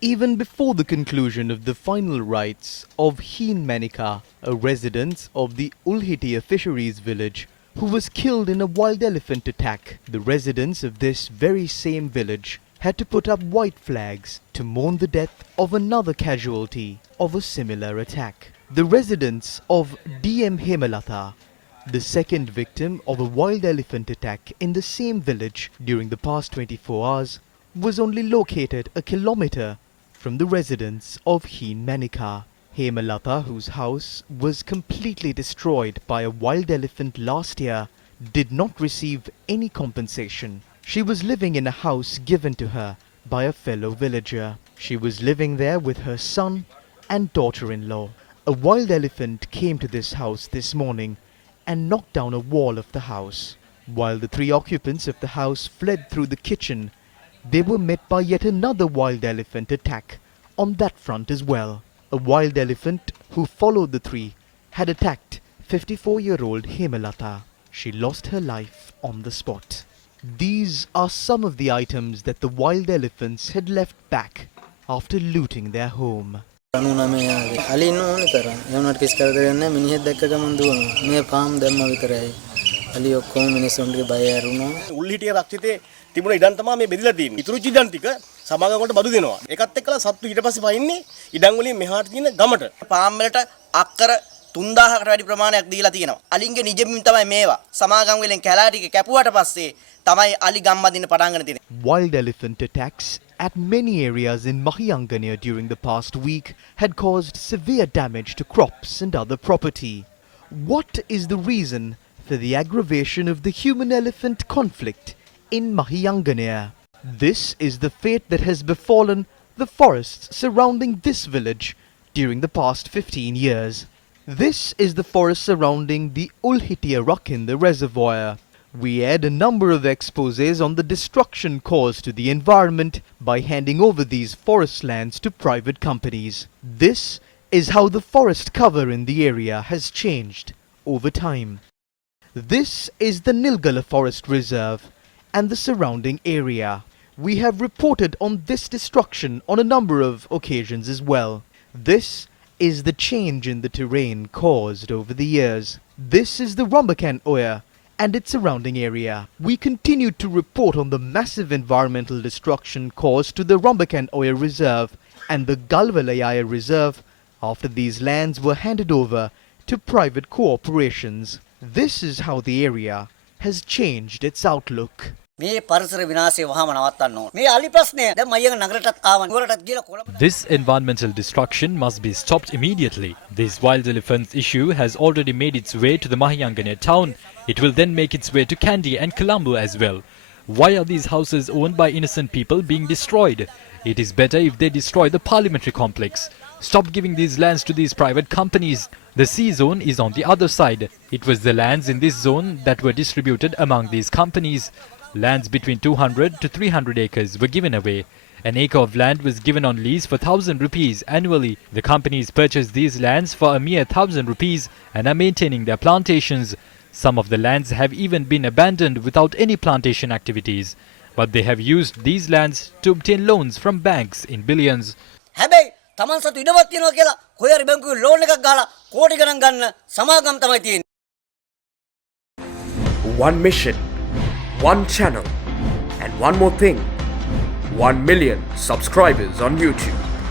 Even before the conclusion of the final rites of Mahiyanganaya, a resident of the Ulhitia fisheries village who was killed in a wild elephant attack, the residents of this very same village had to put up white flags to mourn the death of another casualty of a similar attack. The residents of DM Hemalata, the second victim of a wild elephant attack in the same village during the past 24 hours, was only located a kilometer from the residence of Mahiyanganaya. Hemalata, whose house was completely destroyed by a wild elephant last year, did not receive any compensation. She was living in a house given to her by a fellow villager. She was living there with her son and daughter-in-law. A wild elephant came to this house this morning and knocked down a wall of the house. While the 3 occupants of the house fled through the kitchen, they were met by yet another wild elephant attack on that front as well. A wild elephant who followed the 3 had attacked 54-year-old Hemalata. She lost her life on the spot. These are some of the items that the wild elephants had left back after looting their home. තිබුණ ඉඩම් තමයි මේ බෙදලා තියෙන්නේ. ඉතුරු ඉඩම් ටික සමාගම් වලට බදු දෙනවා. ඒකත් එක්කලා සත්තු ඊට පස්සේ පයින්නේ ඉඩම් වලින් මෙහාට තියෙන ගමට. පාම් වලට අක්කර 3000කට වැඩි ප්‍රමාණයක් දීලා තියෙනවා. අලින්ගේ නිජබිම් තමයි මේවා. සමාගම් වලින් කැලා ටික කැපුවාට පස්සේ තමයි අලි ගම් බදින්න පටන් ගන්න තියෙන්නේ. Wild elephant attacks at many areas in Mahiyanganaya during the past week had caused severe damage to crops and other property. What is the reason for the aggravation of the human-elephant conflict in Mahiyanganaya? This is the fate that has befallen the forests surrounding this village during the past 15 years. This is the forest surrounding the Ulhitia rock in the reservoir. We aired a number of exposés on the destruction caused to the environment by handing over these forest lands to private companies. This is how the forest cover in the area has changed over time. This is the Nilgala Forest Reserve and the surrounding area. We have reported on this destruction on a number of occasions as well. This is the change in the terrain caused over the years. This is the Rambakan Oya and its surrounding area. We continue to report on the massive environmental destruction caused to the Rambakan Oya Reserve and the Galvalayaya Reserve after these lands were handed over to private corporations. This is how the area has changed its outlook. This environmental destruction must be stopped immediately. This wild elephants issue has already made its way to the Mahiyanganaya town. It will then make its way to Kandy and Colombo as well. Why are these houses owned by innocent people being destroyed? It is better if they destroy the parliamentary complex. Stop giving these lands to these private companies. The C zone is on the other side. It was the lands in this zone that were distributed among these companies. Lands between 200 to 300 acres were given away. An acre of land was given on lease for 1,000 rupees annually. The companies purchased these lands for a mere 1,000 rupees and are maintaining their plantations. Some of the lands have even been abandoned without any plantation activities. But they have used these lands to obtain loans from banks in billions. තමන් සතු ඉඩවත් තියනවා කියලා කොහේ බැංකුවේ loan එකක් ගහලා කෝටි ගණන් ගන්න සමාගම් තමයි තියෙන්නේ. One mission, one channel, and one more thing. 1 million subscribers on YouTube.